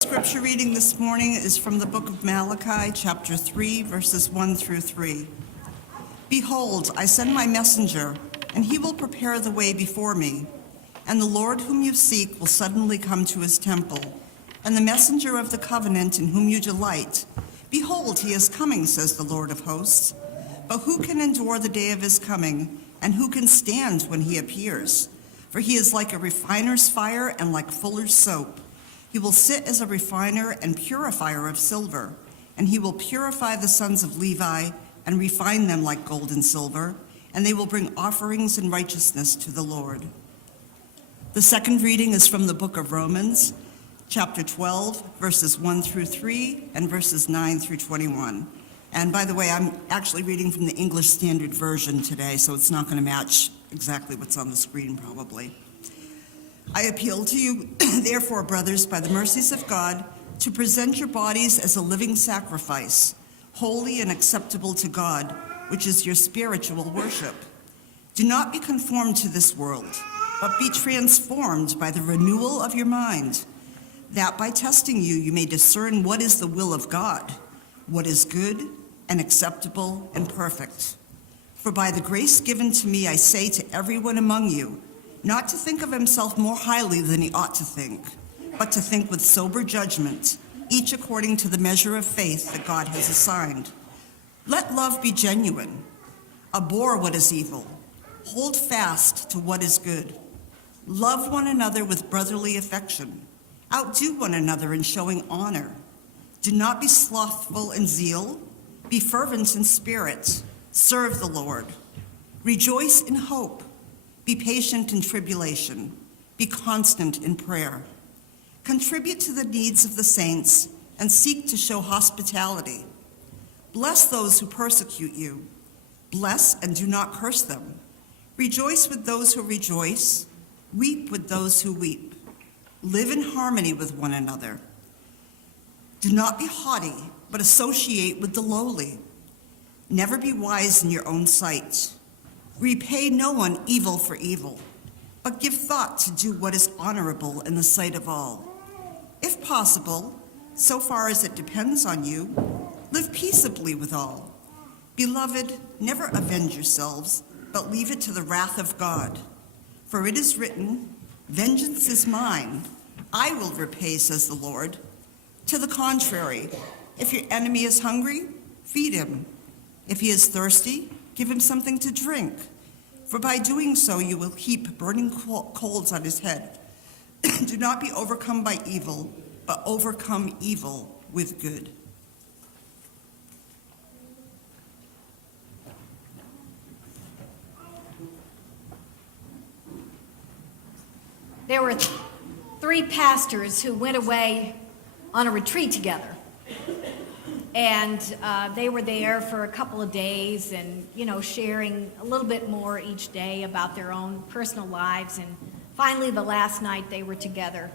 Scripture reading this morning is from the book of Malachi, chapter 3, verses 1 through 3. Behold, I send my messenger, and he will prepare the way before me. And the Lord whom you seek will suddenly come to his temple, and the messenger of the covenant in whom you delight. Behold, he is coming, says the Lord of hosts. But who can endure the day of his coming, and who can stand when he appears? For he is like a refiner's fire and like fuller's soap. He will sit as a refiner and purifier of silver, and he will purify the sons of Levi and refine them like gold and silver, and they will bring offerings in righteousness to the Lord. The second reading is from the book of Romans, chapter 12, verses 1 through 3, and verses 9 through 21. And by the way, I'm actually reading from the English Standard Version today, so it's not going to match exactly what's on the screen probably. I appeal to you, therefore, brothers, by the mercies of God, to present your bodies as a living sacrifice, holy and acceptable to God, which is your spiritual worship. Do not be conformed to this world, but be transformed by the renewal of your mind, that by testing you may discern what is the will of God, what is good and acceptable and perfect. For by the grace given to me, I say to everyone among you, not to think of himself more highly than he ought to think, but to think with sober judgment, each according to the measure of faith that God has assigned. Let love be genuine. Abhor what is evil. Hold fast to what is good. Love one another with brotherly affection. Outdo one another in showing honor. Do not be slothful in zeal. Be fervent in spirit. Serve the Lord. Rejoice in hope. Be patient in tribulation. Be constant in prayer. Contribute to the needs of the saints and seek to show hospitality. Bless those who persecute you. Bless and do not curse them. Rejoice with those who rejoice. Weep with those who weep. Live in harmony with one another. Do not be haughty, but associate with the lowly. Never be wise in your own sight. Repay no one evil for evil, but give thought to do what is honorable in the sight of all. If possible, so far as it depends on you, live peaceably with all. Beloved, never avenge yourselves, but leave it to the wrath of God. For it is written, "Vengeance is mine, I will repay," says the Lord. To the contrary, if your enemy is hungry, feed him. If he is thirsty, give him something to drink, for by doing so you will heap burning coals on his head. Do not be overcome by evil, but overcome evil with good. There were 3 pastors who went away on a retreat together. And they were there for a couple of days and, sharing a little bit more each day about their own personal lives. And finally, the last night they were together,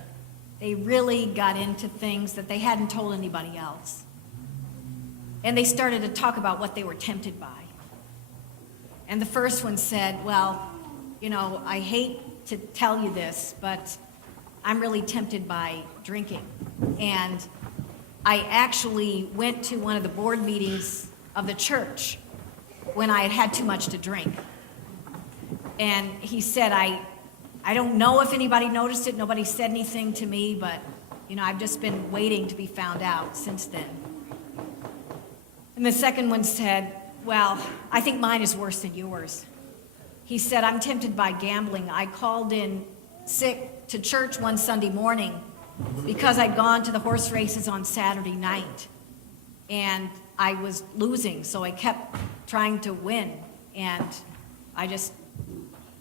they really got into things that they hadn't told anybody else. And they started to talk about what they were tempted by. And the first one said, well, I hate to tell you this, but I'm really tempted by drinking. And I actually went to one of the board meetings of the church when I had had too much to drink. And he said, I don't know if anybody noticed it. Nobody said anything to me, but, I've just been waiting to be found out since then. And the second one said, well, I think mine is worse than yours. He said, I'm tempted by gambling. I called in sick to church one Sunday morning because I'd gone to the horse races on Saturday night. And I was losing, so I kept trying to win. And I just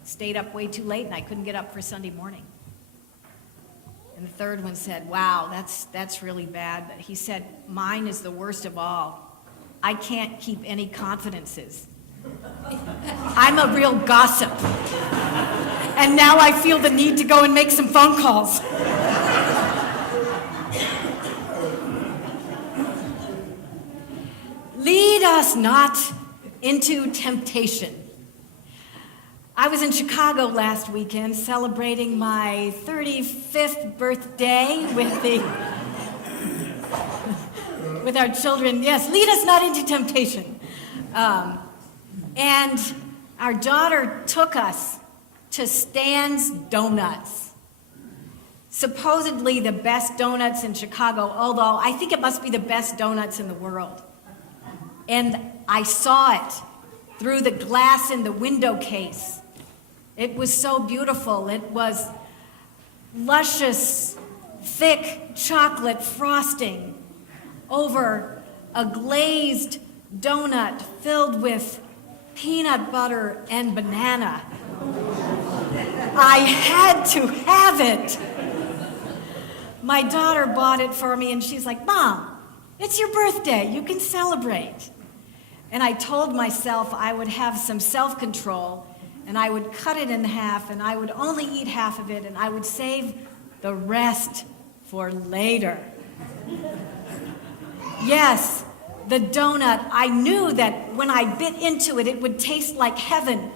stayed up way too late, and I couldn't get up for Sunday morning. And the third one said, wow, that's really bad. But he said, mine is the worst of all. I can't keep any confidences. I'm a real gossip. And now I feel the need to go and make some phone calls. Lead us not into temptation. I was in Chicago last weekend celebrating my 35th birthday with our children. Yes, lead us not into temptation. And our daughter took us to Stan's Donuts. Supposedly the best donuts in Chicago, although I think it must be the best donuts in the world. And I saw it through the glass in the window case. It was so beautiful. It was luscious, thick chocolate frosting over a glazed donut filled with peanut butter and banana. I had to have it. My daughter bought it for me, and she's like, Mom, it's your birthday. You can celebrate. And I told myself I would have some self-control, and I would cut it in half, and I would only eat half of it, and I would save the rest for later. Yes, the donut, I knew that when I bit into it, it would taste like heaven.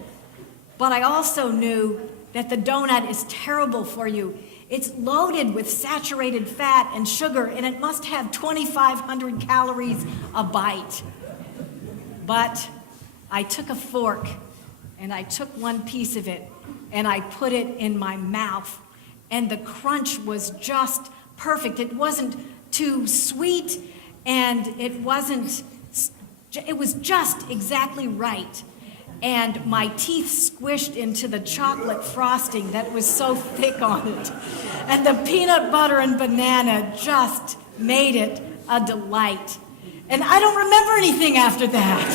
But I also knew that the donut is terrible for you. It's loaded with saturated fat and sugar, and it must have 2,500 calories a bite. But I took a fork, and I took one piece of it, and I put it in my mouth, and the crunch was just perfect. It wasn't too sweet, and it was just exactly right. And my teeth squished into the chocolate frosting that was so thick on it. And the peanut butter and banana just made it a delight. And I don't remember anything after that.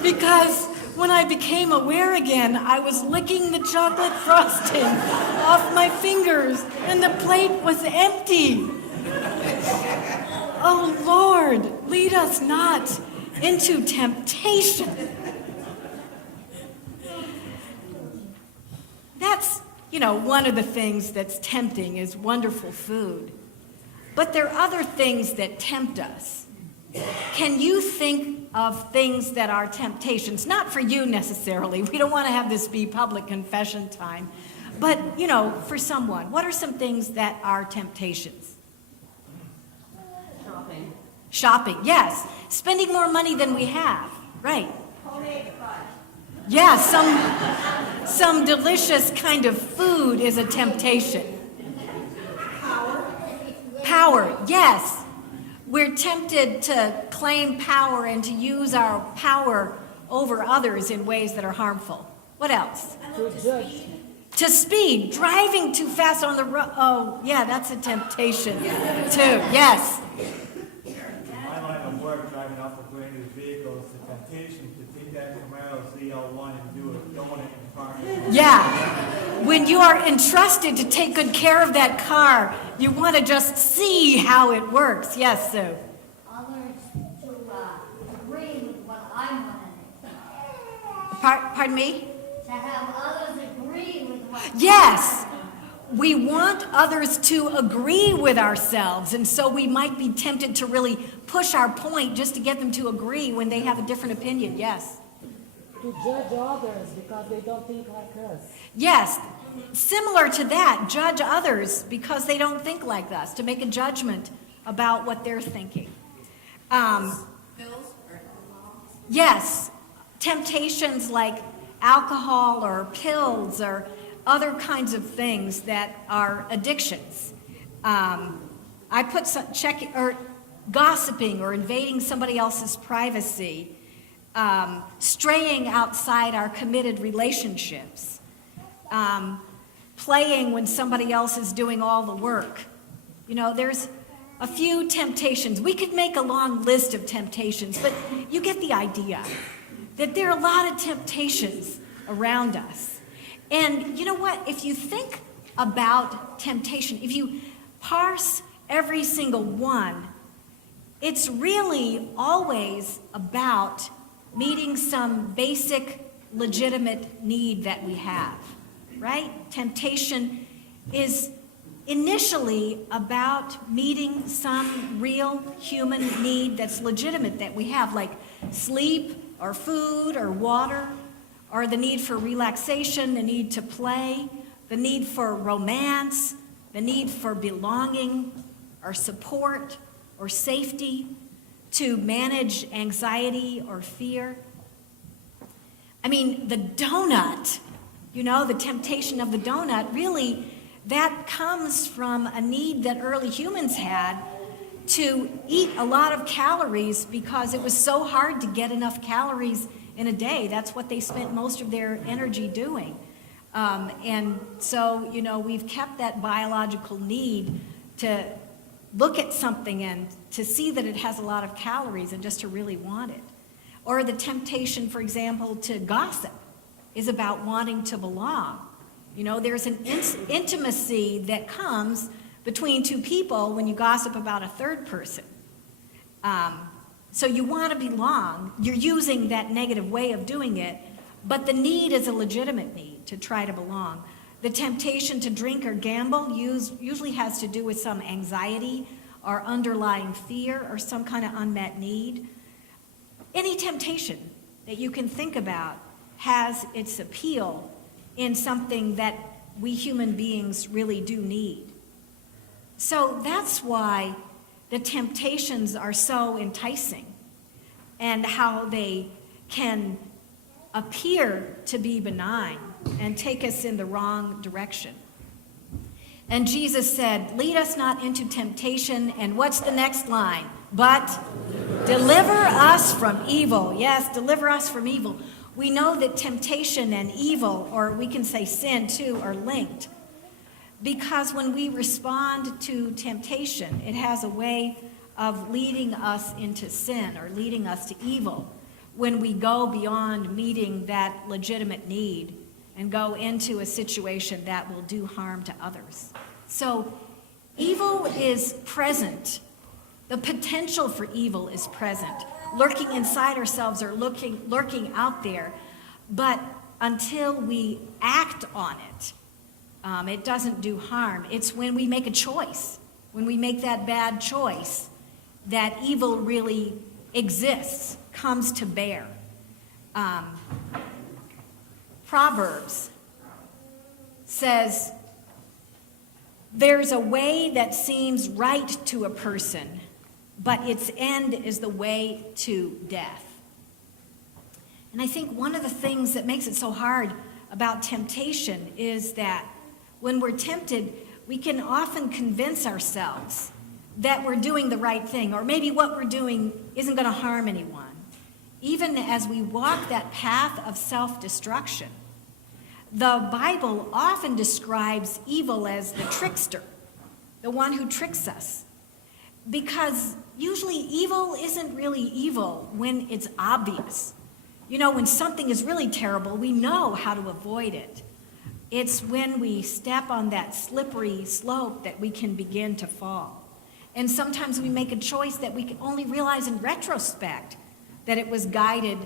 Because when I became aware again, I was licking the chocolate frosting off my fingers, and the plate was empty. Oh, Lord, lead us not into temptation. That's, one of the things that's tempting is wonderful food. But there are other things that tempt us. Can you think of things that are temptations? Not for you necessarily. We don't want to have this be public confession time. But, for someone, what are some things that are temptations? Shopping, yes. Spending more money than we have, right. Yeah, some delicious kind of food is a temptation. Power, yes. We're tempted to claim power and to use our power over others in ways that are harmful. What else? To speed, driving too fast on the road. Oh, yeah, that's a temptation too. Yes. In my line of work, driving off of brand new vehicles, the temptation to take that Camaro ZL1 and do a donut in front of it. Yeah. When you are entrusted to take good care of that car, you want to just see how it works. Yes, Sue. Others to agree with what I want to do. Pardon me? To have others agree with what Yes. We want others to agree with ourselves, and so we might be tempted to really push our point just to get them to agree when they have a different opinion. Yes. To judge others because they don't think like us. Yes. Similar to that, judge others because they don't think like us, to make a judgment about what they're thinking. Yes. Temptations like alcohol or pills or other kinds of things that are addictions. I put some gossiping or invading somebody else's privacy, straying outside our committed relationships, playing when somebody else is doing all the work. You know, there's a few temptations. We could make a long list of temptations, but you get the idea that there are a lot of temptations around us. And you know what? If you think about temptation, if you parse every single one, it's really always about meeting some basic, legitimate need that we have, right? Temptation is initially about meeting some real human need that's legitimate that we have, like sleep or food or water, or the need for relaxation, the need to play, the need for romance, the need for belonging or support or safety, to manage anxiety or fear. I mean, the donut, you know, the temptation of the donut, really, that comes from a need that early humans had to eat a lot of calories because it was so hard to get enough calories in a day. That's what they spent most of their energy doing. And so, you know, we've kept that biological need to look at something and to see that it has a lot of calories and just to really want it. Or the temptation, for example, to gossip is about wanting to belong. You know, there's an intimacy that comes between two people when you gossip about a third person. So you want to belong. You're using that negative way of doing it, but the need is a legitimate need to try to belong. The temptation to drink or gamble usually has to do with some anxiety or underlying fear or some kind of unmet need. Any temptation that you can think about has its appeal in something that we human beings really do need. So that's why the temptations are so enticing and how they can appear to be benign and take us in the wrong direction. And Jesus said, lead us not into temptation, and what's the next line? But deliver us from evil. Yes, deliver us from evil. We know that temptation and evil, or we can say sin too, are linked. Because when we respond to temptation, it has a way of leading us into sin or leading us to evil when we go beyond meeting that legitimate need and go into a situation that will do harm to others. So evil is present. The potential for evil is present, lurking inside ourselves or lurking out there. But until we act on it, it doesn't do harm. It's when we make a choice, when we make that bad choice, that evil really exists, comes to bear. Proverbs says, there's a way that seems right to a person, but its end is the way to death. And I think one of the things that makes it so hard about temptation is that when we're tempted, we can often convince ourselves that we're doing the right thing, or maybe what we're doing isn't going to harm anyone. Even as we walk that path of self-destruction, The Bible often describes evil as the trickster, the one who tricks us. Because usually evil isn't really evil when it's obvious. You know, when something is really terrible, we know how to avoid it. It's when we step on that slippery slope that we can begin to fall. And sometimes we make a choice that we can only realize in retrospect that it was guided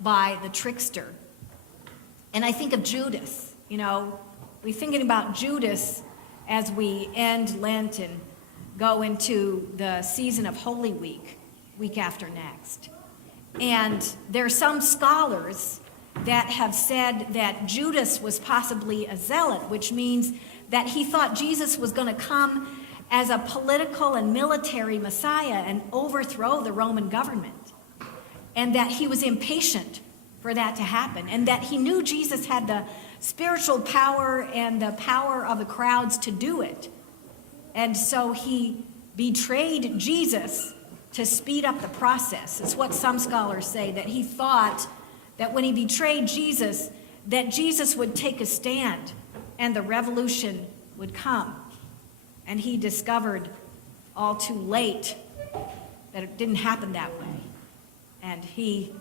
by the trickster. And I think of Judas. You know, we're thinking about Judas as we end Lent and go into the season of Holy Week, week after next. And there are some scholars that have said that Judas was possibly a zealot, which means that he thought Jesus was going to come as a political and military Messiah and overthrow the Roman government, and that he was impatient for that to happen, and that he knew Jesus had the spiritual power and the power of the crowds to do it. And so he betrayed Jesus to speed up the process. It's what some scholars say, that he thought that when he betrayed Jesus, that Jesus would take a stand and the revolution would come. And he discovered all too late that it didn't happen that way. And he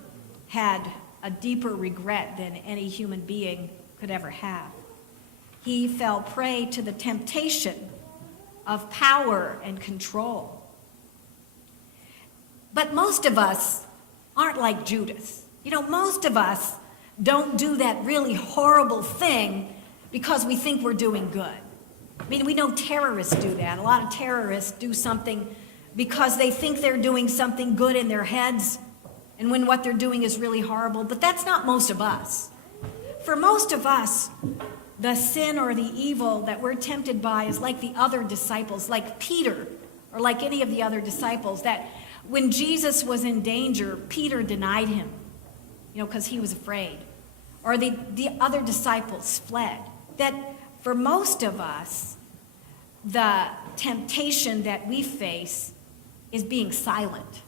had a deeper regret than any human being could ever have. He fell prey to the temptation of power and control. But most of us aren't like Judas. You know, most of us don't do that really horrible thing because we think we're doing good. I mean, we know terrorists do that. A lot of terrorists do something because they think they're doing something good in their heads, and when what they're doing is really horrible. But that's not most of us. For most of us, the sin or the evil that we're tempted by is like the other disciples, like Peter, or like any of the other disciples, that when Jesus was in danger, Peter denied him, you know, because he was afraid. Or the other disciples fled. That for most of us, the temptation that we face is being silent,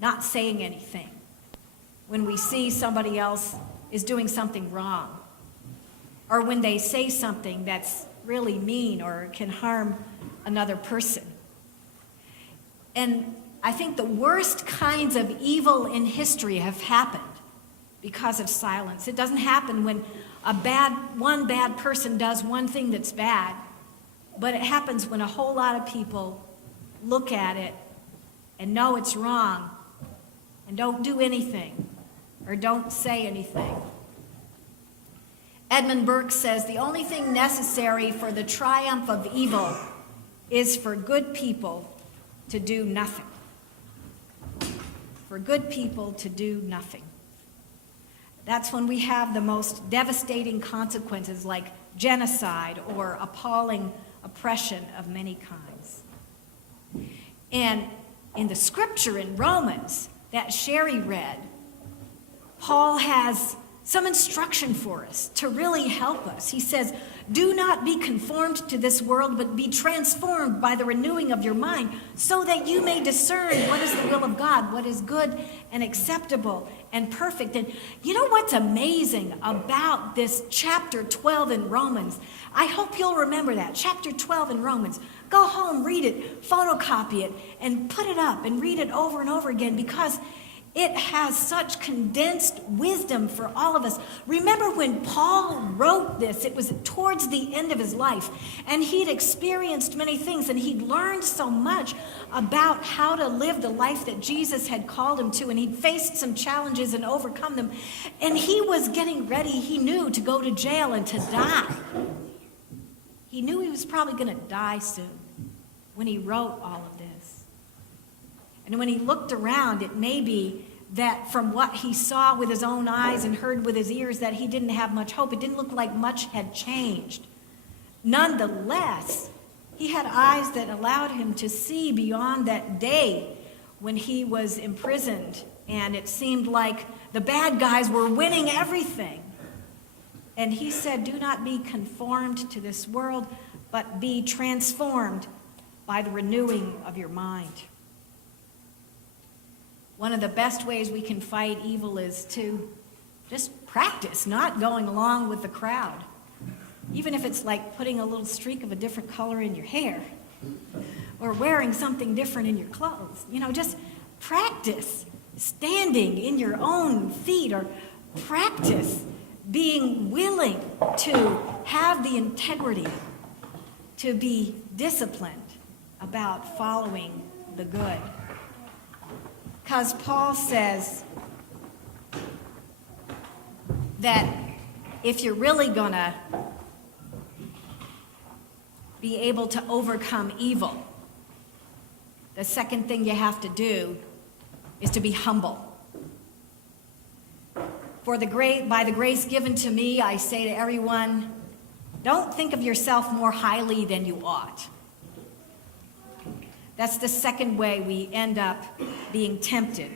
not saying anything when we see somebody else is doing something wrong, or when they say something that's really mean or can harm another person. And I think the worst kinds of evil in history have happened because of silence. It doesn't happen when one bad person does one thing that's bad, but it happens when a whole lot of people look at it and know it's wrong and don't do anything or don't say anything. Edmund Burke says the only thing necessary for the triumph of evil is for good people to do nothing. For good people to do nothing. That's when we have the most devastating consequences like genocide or appalling oppression of many kinds. And in the scripture in Romans that Sherry read, Paul has some instruction for us to really help us. He says, do not be conformed to this world, but be transformed by the renewing of your mind, so that you may discern what is the will of God, what is good and acceptable and perfect. And you know what's amazing about this chapter 12 in Romans? I hope you'll remember that. Chapter 12 in Romans. Go home, read it, photocopy it, and put it up and read it over and over again, because it has such condensed wisdom for all of us. Remember when Paul wrote this, it was towards the end of his life, and he'd experienced many things, and he'd learned so much about how to live the life that Jesus had called him to, and he'd faced some challenges and overcome them, and he was getting ready, he knew, to go to jail and to die. He knew he was probably going to die soon when he wrote all of this. And when he looked around, it may be that from what he saw with his own eyes and heard with his ears, that he didn't have much hope. It didn't look like much had changed. Nonetheless, he had eyes that allowed him to see beyond that day when he was imprisoned, and it seemed like the bad guys were winning everything. And he said, do not be conformed to this world, but be transformed by the renewing of your mind. One of the best ways we can fight evil is to Just practice not going along with the crowd. Even if it's like putting a little streak of a different color in your hair or wearing something different in your clothes. Just practice standing in your own feet, or practice being willing to have the integrity to be disciplined about following the good. Because Paul says that if you're really going to be able to overcome evil, the second thing you have to do is to be humble. By the grace given to me, I say to everyone, don't think of yourself more highly than you ought. That's the second way we end up being tempted.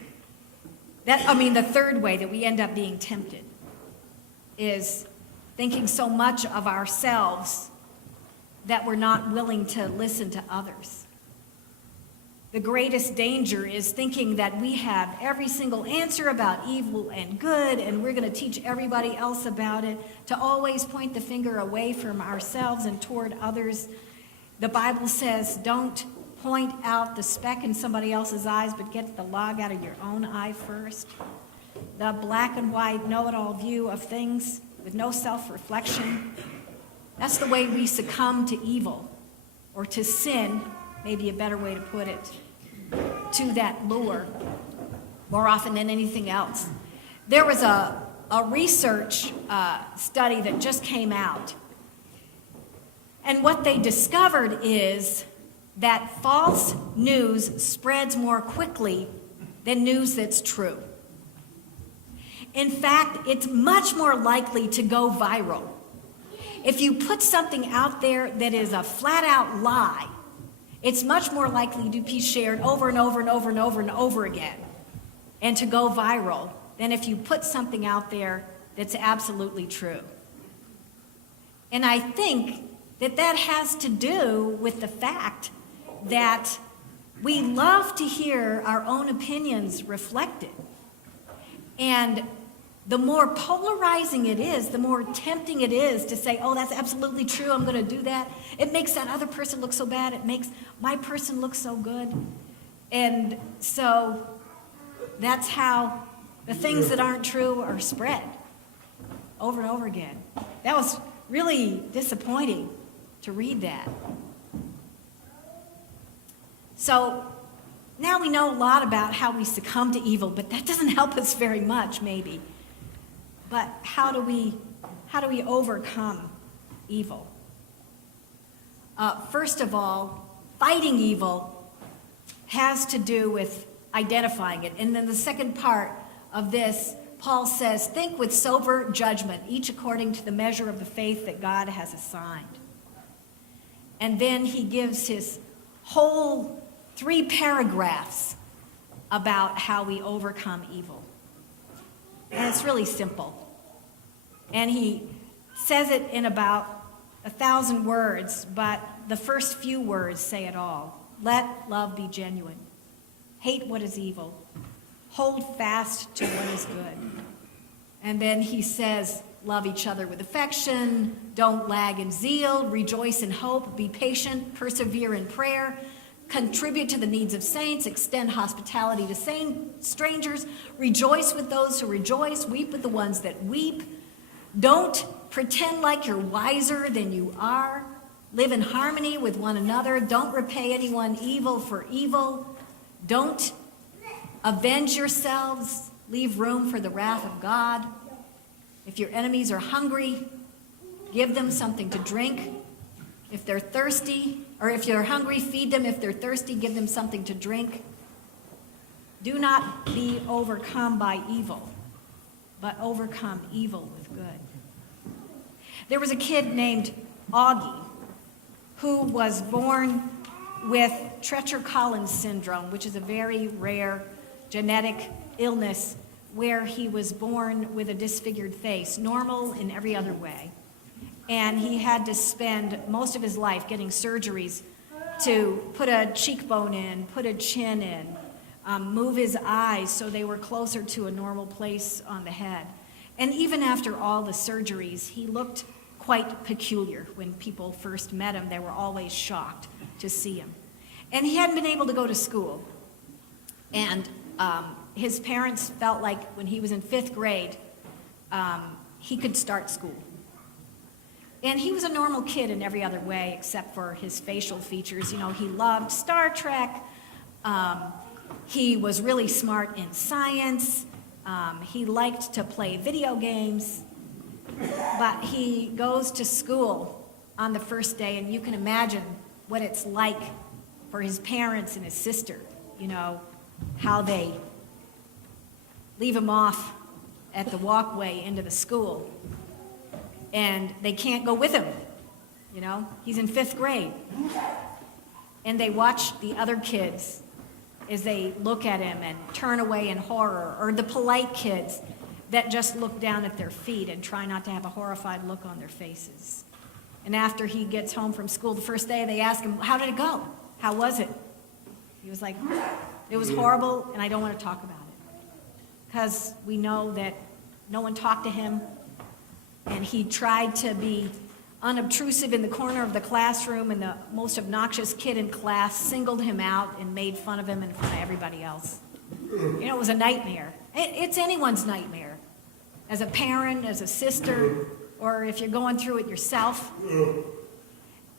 The third way that we end up being tempted is thinking so much of ourselves that we're not willing to listen to others. The greatest danger is thinking that we have every single answer about evil and good, and we're going to teach everybody else about it, to always point the finger away from ourselves and toward others. The Bible says, don't point out the speck in somebody else's eyes, but get the log out of your own eye first. The black and white know-it-all view of things with no self-reflection. That's the way we succumb to evil, or to sin, maybe a better way to put it, to that lure, more often than anything else. There was a research study that just came out, and what they discovered is that false news spreads more quickly than news that's true. In fact, it's much more likely to go viral. If you put something out there that is a flat-out lie, it's much more likely to be shared over and over and over and over and over again and to go viral than if you put something out there that's absolutely true. And I think that has to do with the fact that we love to hear our own opinions reflected. And the more polarizing it is, the more tempting it is to say, oh, that's absolutely true, I'm going to do that. It makes that other person look so bad. It makes my person look so good. And so that's how the things that aren't true are spread over and over again. That was really disappointing to read that. So now we know a lot about how we succumb to evil, but that doesn't help us very much, maybe. But how do we overcome evil? First of all, fighting evil has to do with identifying it. And then the second part of this, Paul says, think with sober judgment, each according to the measure of the faith that God has assigned. And then he gives his whole 3 paragraphs about how we overcome evil. And it's really simple. And he says it in about 1,000 words, but the first few words say it all. Let love be genuine. Hate what is evil. Hold fast to what is good. And then he says, love each other with affection. Don't lag in zeal. Rejoice in hope. Be patient. Persevere in prayer. Contribute to the needs of saints, extend hospitality to strangers, rejoice with those who rejoice, weep with the ones that weep. Don't pretend like you're wiser than you are. Live in harmony with one another. Don't repay anyone evil for evil. Don't avenge yourselves. Leave room for the wrath of God. If your enemies are hungry, give them something to drink. If they're thirsty, or if you're hungry, feed them. If they're thirsty, give them something to drink. Do not be overcome by evil, but overcome evil with good. There was a kid named Augie who was born with Treacher-Collins syndrome, which is a very rare genetic illness where he was born with a disfigured face, normal in every other way. And he had to spend most of his life getting surgeries to put a cheekbone in, put a chin in, move his eyes so they were closer to a normal place on the head. And even after all the surgeries, he looked quite peculiar. When people first met him, they were always shocked to see him. And he hadn't been able to go to school. And his parents felt like when he was in 5th grade, he could start school. And he was a normal kid in every other way except for his facial features. You know, he loved Star Trek. He was really smart in science. He liked to play video games. But he goes to school on the first day, and you can imagine what it's like for his parents and his sister, you know, how they leave him off at the walkway into the school. And they can't go with him, you know, he's in 5th grade. And they watch the other kids as they look at him and turn away in horror, or the polite kids that just look down at their feet and try not to have a horrified look on their faces. And after he gets home from school the first day, they ask him, how did it go? How was it? He was like, it was horrible, and I don't want to talk about it. Because we know that no one talked to him, and he tried to be unobtrusive in the corner of the classroom, and the most obnoxious kid in class singled him out and made fun of him in front of everybody else. You know, it was a nightmare. It's anyone's nightmare. As a parent, as a sister, or if you're going through it yourself.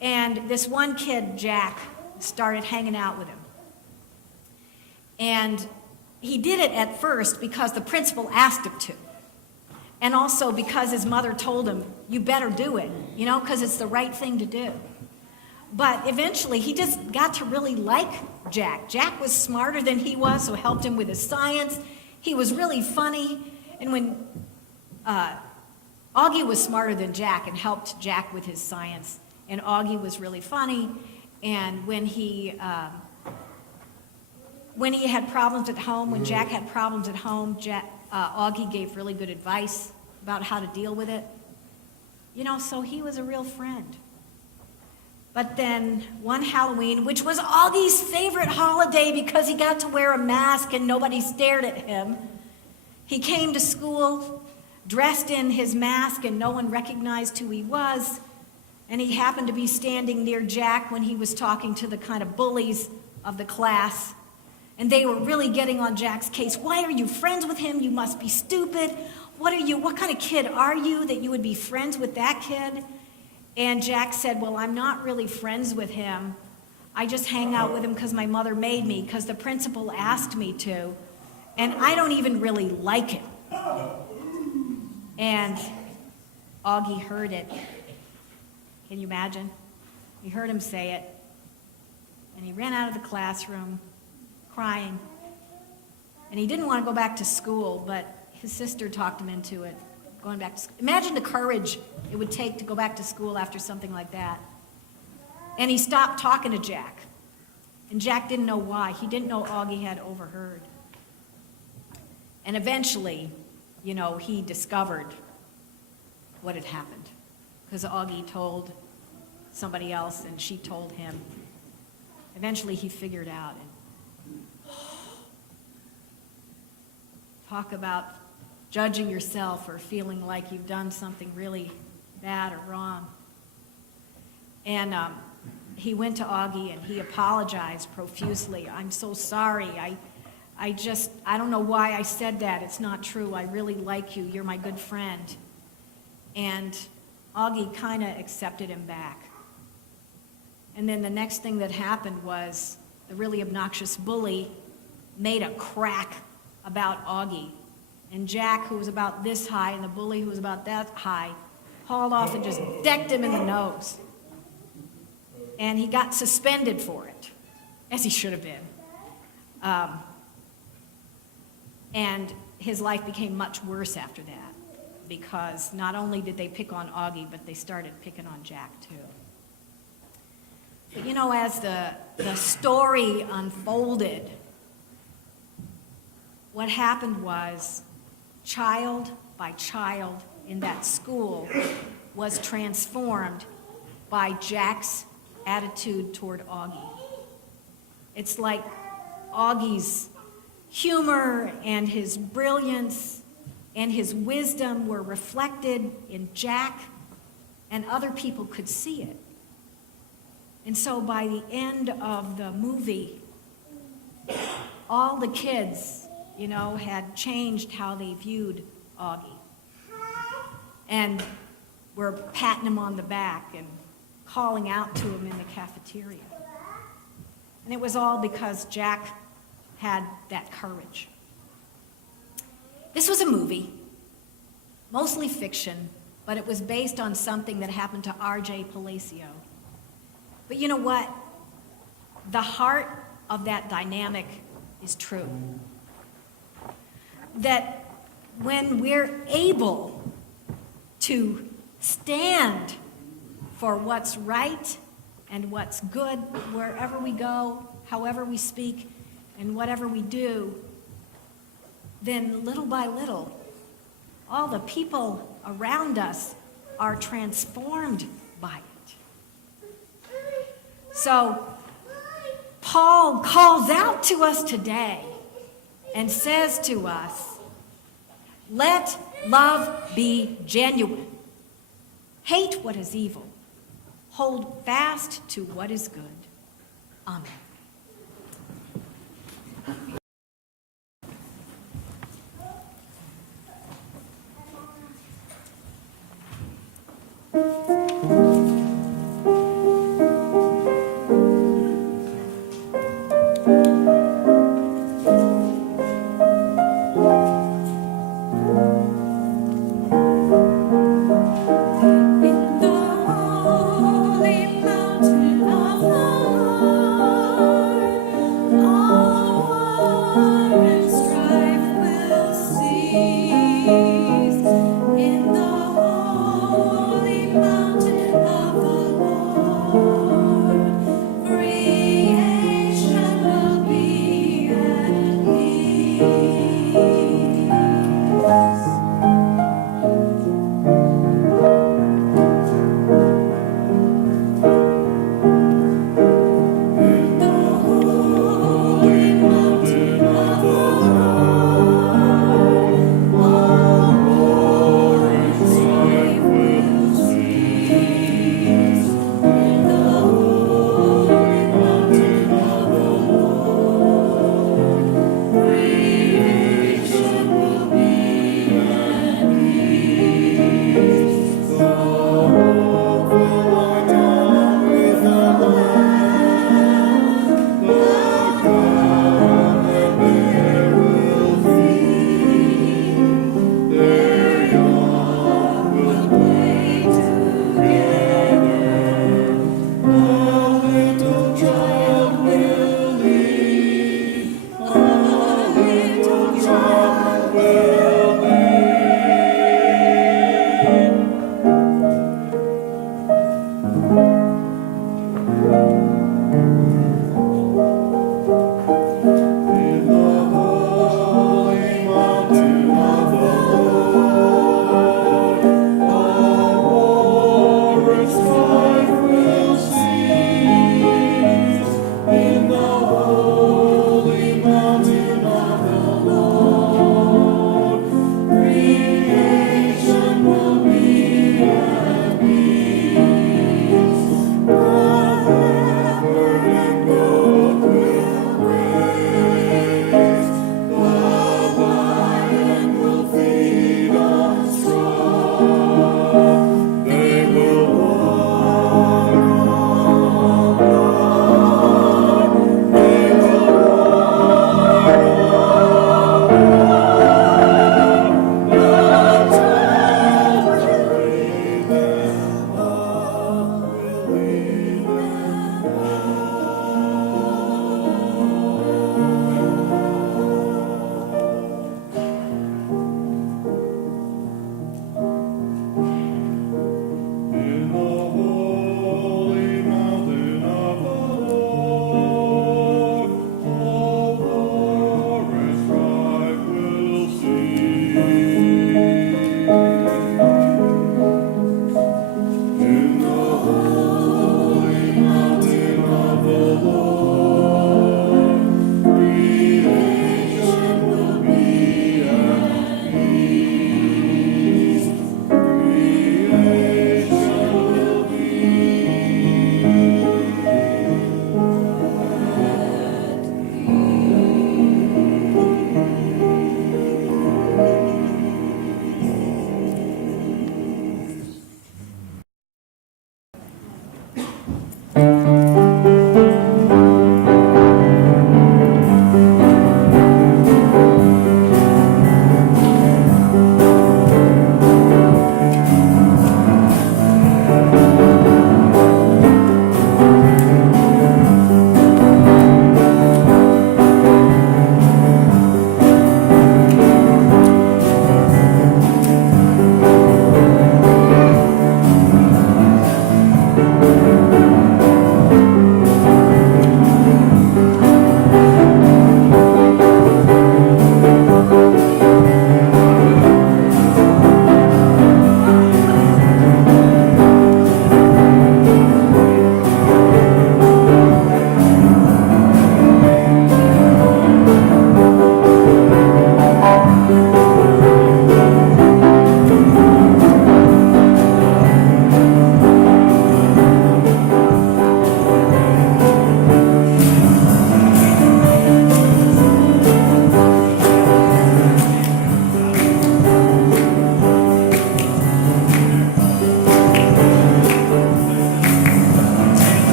And this one kid, Jack, started hanging out with him. And he did it at first because the principal asked him to. And also because his mother told him, you better do it, you know, because it's the right thing to do. But eventually, he just got to really like Jack. Jack was smarter than he was, so helped him with his science. He was really funny. And when Augie was smarter than Jack and helped Jack with his science, and Augie was really funny. And when he had problems at home, when Jack had problems at home, Augie gave really good advice about how to deal with it. You know, so he was a real friend. But then one Halloween, which was Augie's favorite holiday because he got to wear a mask and nobody stared at him, he came to school dressed in his mask and no one recognized who he was. And he happened to be standing near Jack when he was talking to the kind of bullies of the class. And they were really getting on Jack's case. Why are you friends with him? You must be stupid. What kind of kid are you that you would be friends with that kid? And Jack said, well, I'm not really friends with him. I just hang out with him because my mother made me, because the principal asked me to. And I don't even really like him. And Augie heard it. Can you imagine? He heard him say it. And he ran out of the classroom crying. And he didn't want to go back to school, but his sister talked him into it, going back to school. Imagine the courage it would take to go back to school after something like that. And he stopped talking to Jack. And Jack didn't know why. He didn't know Augie had overheard. And eventually, you know, he discovered what had happened. Because Augie told somebody else, and she told him. Eventually, he figured out. And talk about judging yourself or feeling like you've done something really bad or wrong. And he went to Augie and he apologized profusely. I'm so sorry. I don't know why I said that. It's not true. I really like you. You're my good friend. And Augie kind of accepted him back. And then the next thing that happened was the really obnoxious bully made a crack about Augie. And Jack, who was about this high, and the bully, who was about that high, hauled off and just decked him in the nose. And he got suspended for it, as he should have been. And his life became much worse after that, because not only did they pick on Augie, but they started picking on Jack, too. But you know, as the story unfolded, what happened was, child by child in that school was transformed by Jack's attitude toward Augie. It's like Augie's humor and his brilliance and his wisdom were reflected in Jack, and other people could see it. And so by the end of the movie, all the kids, had changed how they viewed Augie. And were patting him on the back and calling out to him in the cafeteria. And it was all because Jack had that courage. This was a movie, mostly fiction, but it was based on something that happened to R.J. Palacio. But you know what? The heart of that dynamic is true. That when we're able to stand for what's right and what's good wherever we go, however we speak, and whatever we do, then little by little, all the people around us are transformed by it. So, Paul calls out to us today and says to us, let love be genuine. Hate what is evil. Hold fast to what is good. Amen.